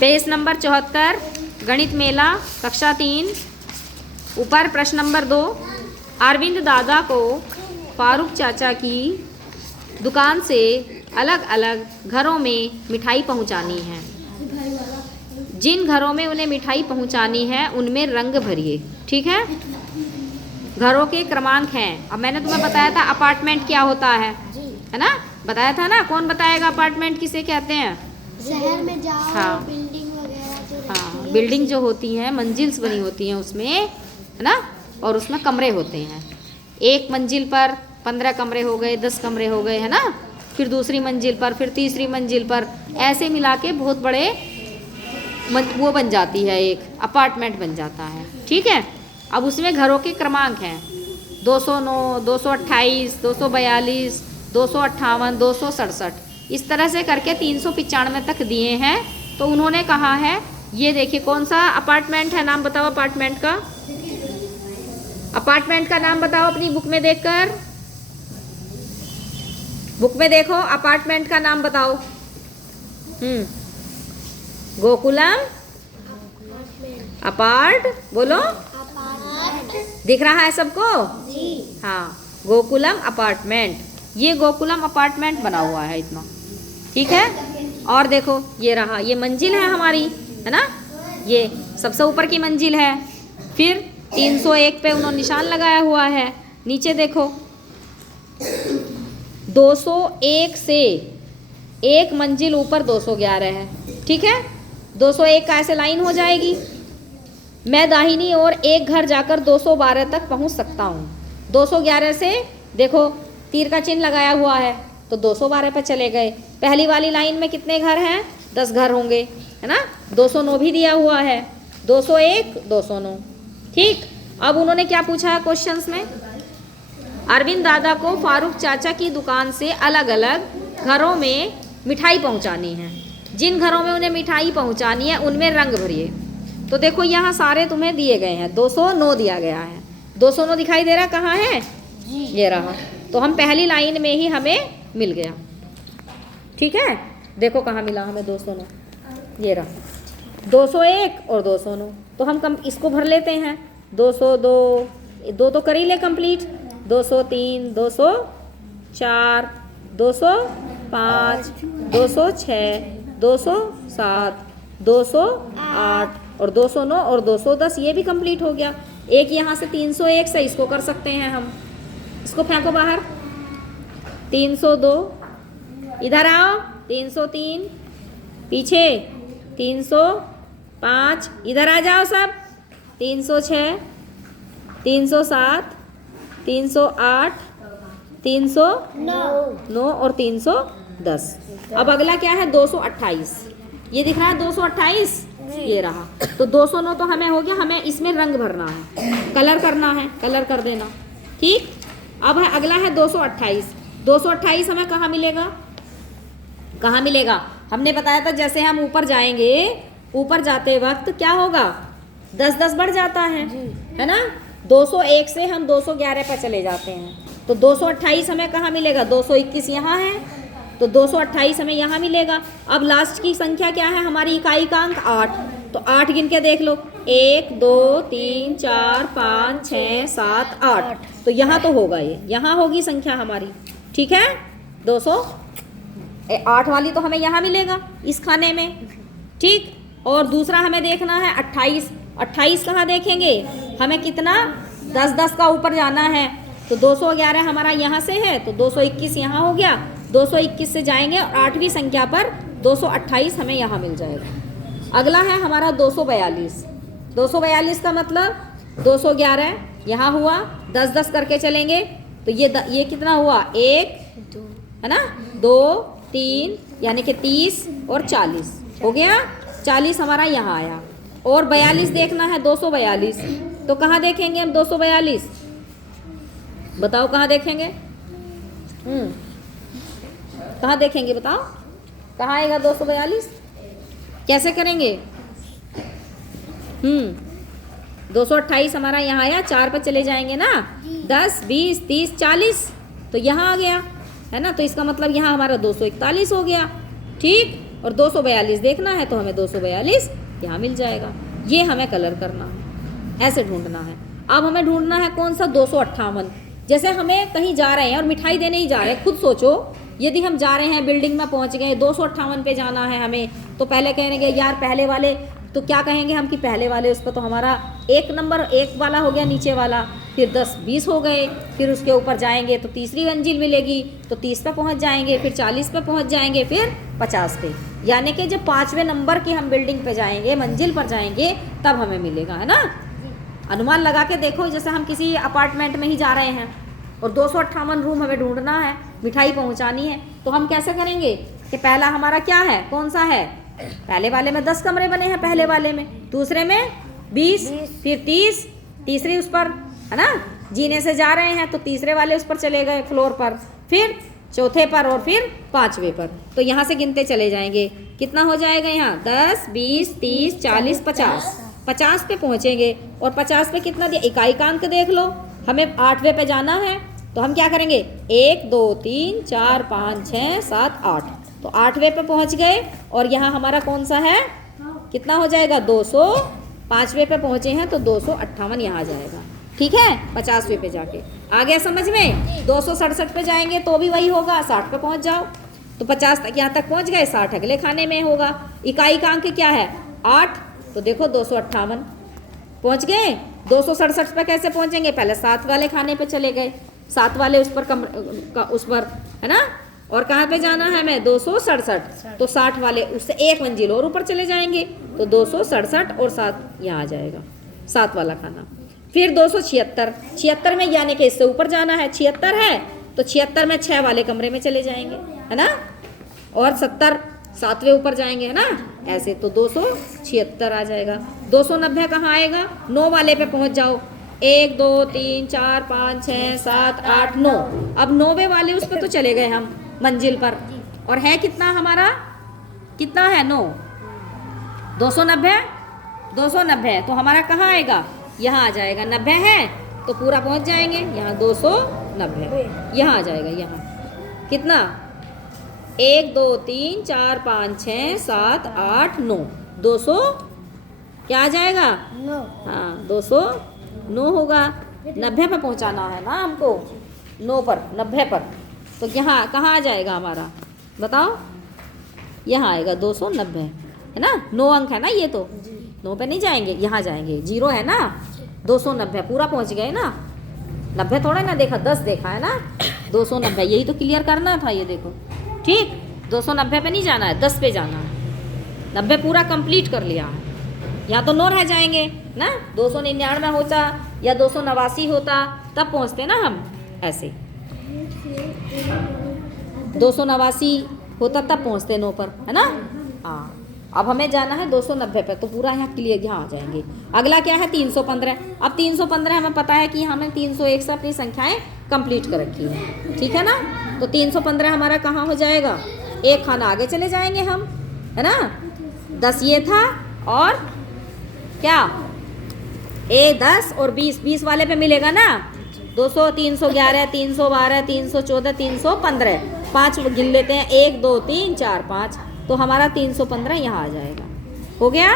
Page number 74, गणित मेला कक्षा 3। ऊपर प्रश्न नंबर 2, अरविंद दादा को फारूक चाचा की दुकान से अलग अलग घरों में मिठाई पहुंचानी है। जिन घरों में उन्हें मिठाई पहुंचानी है उनमें रंग भरिए। ठीक है, घरों के क्रमांक हैं। अब मैंने तुम्हें बताया था अपार्टमेंट क्या होता है ना, बताया था ना। कौन बताएगा अपार्टमेंट किसे कहते हैं? शहर में जाओ, हाँ, बिल्डिंग वगैरह जो हाँ, बिल्डिंग जो होती है मंजिल्स बनी होती हैं उसमें, है ना, और उसमें कमरे होते हैं। एक मंजिल पर 15 कमरे हो गए, 10 कमरे हो गए, है ना, फिर दूसरी मंजिल पर, फिर तीसरी मंजिल पर, ऐसे मिला के बहुत बड़े वो बन जाती है, एक अपार्टमेंट बन जाता है। ठीक है, अब उसमें घरों के क्रमांक हैं 209, 228, 242, 258, 267, इस तरह से करके 395 तक दिए हैं। तो उन्होंने कहा है, ये देखिए कौन सा अपार्टमेंट है, नाम बताओ अपार्टमेंट का। अपार्टमेंट का नाम बताओ अपनी बुक में देखकर, बुक में देखो, अपार्टमेंट का नाम बताओ। गोकुलम अपार्ट, बोलो, दिख रहा है सबको? जी हाँ, गोकुलम अपार्टमेंट, ये गोकुलम अपार्टमेंट बना हुआ है इतना। ठीक है, और देखो ये रहा, ये मंजिल है हमारी, है ना, ये सबसे ऊपर की मंजिल है। फिर 301 पे उन्होंने निशान लगाया हुआ है। नीचे देखो 201 से एक मंजिल ऊपर 211 है। ठीक है, 201 का ऐसे लाइन हो जाएगी। मैं दाहिनी ओर एक घर जाकर 212 तक पहुंच सकता हूँ। 211 से देखो तीर का चिन्ह लगाया हुआ है तो 212 पर चले गए। पहली वाली लाइन में कितने घर हैं? 10 घर होंगे, है ना। 209 भी दिया हुआ है, 201, 209। ठीक, अब उन्होंने क्या पूछा है क्वेश्चंस में? अरविंद दादा को फारूक चाचा की दुकान से अलग अलग घरों में मिठाई पहुंचानी है। जिन घरों में उन्हें मिठाई पहुंचानी है उनमें रंग भरिए। तो देखो यहाँ सारे तुम्हें दिए गए हैं, 209 दिया गया है। 209 दिखाई दे रहा कहाँ है? ये रहा। तो हम पहली लाइन में ही हमें मिल गया। ठीक है, देखो कहाँ मिला हमें 209, ये रहा 201 और 209। तो हम इसको भर लेते हैं। 202, दो तो कर ही ले कंप्लीट। 203, 204, 205, 206, 207, 208 और 209 और 210, ये भी कंप्लीट हो गया। एक यहाँ से 301 से इसको कर सकते हैं हम, इसको फेंको बाहर। 302, इधर आओ, 303, पीछे 305, इधर आ जाओ सब। 306, 307, 308, 309 और 310। अब अगला क्या है? 228, ये दिख रहा है 228, ये रहा। तो 209 तो हमें हो गया, हमें इसमें रंग भरना है, कलर करना है, कलर कर देना। ठीक, अब है अगला है 228। 228 हमें कहाँ मिलेगा? कहाँ मिलेगा? हमने बताया था जैसे हम ऊपर जाएंगे, ऊपर जाते वक्त क्या होगा? 10-10 बढ़ जाता है ना। 201 से हम 211 पर चले जाते हैं। तो 228 हमें कहाँ मिलेगा? 221 यहाँ है, तो 228 हमें यहाँ मिलेगा। अब लास्ट की संख्या क्या है हमारी? इकाई का अंक 8। तो 8 गिन के देख लो, 1 2 3 4 5 6 7 8। तो यहाँ तो होगा, ये यहाँ होगी संख्या हमारी। ठीक है, 208 वाली तो हमें यहाँ मिलेगा इस खाने में। ठीक, और दूसरा हमें देखना है 28। 28 कहाँ देखेंगे? हमें कितना? 10-10 का ऊपर जाना है। तो 211 हमारा यहाँ से है, तो 221 यहाँ हो गया। 221 से जाएंगे और 8वीं संख्या पर 228 हमें यहाँ मिल जाएगा। अगला है हमारा 242। 242 का मतलब 211 यहाँ हुआ, 10-10 करके चलेंगे तो ये कितना हुआ? 1 है ना, 2 3 यानी कि 30 और 40 हो गया। 40 हमारा यहाँ आया। और 42 देखना है, 242। तो कहाँ देखेंगे हम 242? बताओ कहाँ देखेंगे? कहाँ देखेंगे बताओ? कहाँ आएगा 242? कैसे करेंगे? 228 हमारा यहाँ आया, 4 पर चले जाएंगे ना, 10 20 30 40, तो यहाँ आ गया है ना। तो इसका मतलब यहाँ हमारा 241 हो गया। ठीक, और 242 देखना है तो हमें 242 यहाँ मिल जाएगा। ये हमें कलर करना है, ऐसे ढूंढना है। अब हमें ढूंढना है कौन सा 258। जैसे हमें कहीं जा रहे हैं और मिठाई देने ही जा रहे हैं, खुद सोचो यदि हम जा रहे हैं बिल्डिंग में पहुंच गए 258 पे जाना है हमें, तो पहले कहेंगे यार पहले वाले, तो क्या कहेंगे हम कि पहले वाले उस पर तो हमारा एक नंबर एक वाला हो गया नीचे वाला, फिर 10 20 हो गए, फिर उसके ऊपर जाएंगे तो तीसरी मंजिल मिलेगी तो 30 पे पहुंच जाएंगे, फिर 40 पे पहुंच जाएंगे, फिर 50 पे। यानी कि जब 5वें नंबर की हम बिल्डिंग पे जाएंगे, मंजिल पर जाएंगे, तब हमें मिलेगा, है ना। अनुमान लगा के देखो, जैसे हम किसी अपार्टमेंट में ही जा रहे हैं और 258 रूम हमें ढूंढना है, मिठाई पहुंचानी है, तो हम कैसे करेंगे कि पहला हमारा क्या है, कौन सा है, पहले वाले में 10 कमरे बने हैं, पहले वाले में, दूसरे में 20, फिर 30, तीसरी उस पर, है ना, जीने से जा रहे हैं तो तीसरे वाले उस पर चले गए फ्लोर पर, फिर चौथे पर और फिर 5वें पर। तो यहाँ से गिनते चले जाएंगे, कितना हो जाएगा यहाँ 10, 20, 30, 40, 50, 50 पे पहुँचेंगे। और 50 पे कितना दिया, इकाई का अंक देख लो, हमें 8वें पे जाना है तो हम क्या करेंगे 1 2 3 4 5 6 7 8, तो 8वें पे पहुंच गए। और यहाँ हमारा कौन सा है, कितना हो जाएगा 200, 5वें पे पहुंचे हैं तो 258 यहाँ आ जाएगा, ठीक है। 50वें पे जाके आ गया समझ में। 267 पे जाएंगे तो भी वही होगा, 60 पे पहुंच जाओ तो 50 तक यहाँ तक पहुंच गए, 60 अगले खाने में होगा। इकाई का अंक क्या है 8, तो देखो 258 पहुंच गए। 267 पे कैसे पहुंचेंगे, पहले 7 वाले खाने पे चले गए, 7 वाले उस पर उस पर, है ना। और कहाँ पे जाना है हमें 267, तो 60 वाले उससे एक मंजिल और ऊपर चले जाएंगे तो 267 और 7 यहाँ आ जाएगा, 7 वाला खाना। फिर 276, 76 में यानी कि इससे ऊपर जाना है, 76 है तो 76 में 6 वाले कमरे में चले जाएंगे, है ना। और 70 7वें ऊपर जाएंगे, है ना, ऐसे तो 276 आ जाएगा। 290 कहाँ आएगा, 9 वाले पे पहुंच जाओ, 1 2 3 4 5 6 7 8 9, अब 9वें वाले उस पर तो चले गए हम मंजिल पर, और है कितना हमारा, कितना है 9, 290, 290 तो हमारा कहाँ आएगा, यहाँ आ जाएगा। 90 है तो पूरा पहुंच जाएंगे, यहाँ 290 यहाँ आ जाएगा। यहाँ कितना 1 2 3 4 5 6 7 8 9, 200 क्या आ जाएगा, हाँ 209 होगा। 90 पर पहुंचाना है ना हमको, 9 पर 90 पर, तो यहाँ कहाँ आ जाएगा हमारा, बताओ, यहाँ आएगा 290, है ना। 9 अंक है ना ये, तो 9 पे नहीं जाएंगे, यहाँ जाएंगे, 0 है ना, 290 पूरा पहुँच गए ना। 90 थोड़ा ना देखा, 10 देखा है ना, 290 यही तो क्लियर करना था, ये देखो ठीक। 290 पे नहीं जाना है, 10 पे जाना है। 90 पूरा कंप्लीट कर लिया है, यहाँ तो 9 रह जाएंगे ना। 299 होता या 289 होता तब पहुँचते ना हम, ऐसे 289 होता तब पहुँचते 9 पर, है ना। हाँ अब हमें जाना है 290 पे, तो पूरा यहाँ क्लियर, यहाँ आ जाएंगे। अगला क्या है 315। अब 315 हमें पता है कि हमें 301 से अपनी संख्याएं कंप्लीट कर रखी है, ठीक है ना। तो 315 हमारा कहाँ हो जाएगा, एक खाना आगे चले जाएंगे हम, है ना। 10 ये था और क्या 10 और 20 वाले पे मिलेगा ना, 200 311 312 314 315, 5 गिन लेते हैं, 1 2 3 4 5, तो हमारा 315 यहाँ आ जाएगा। हो गया।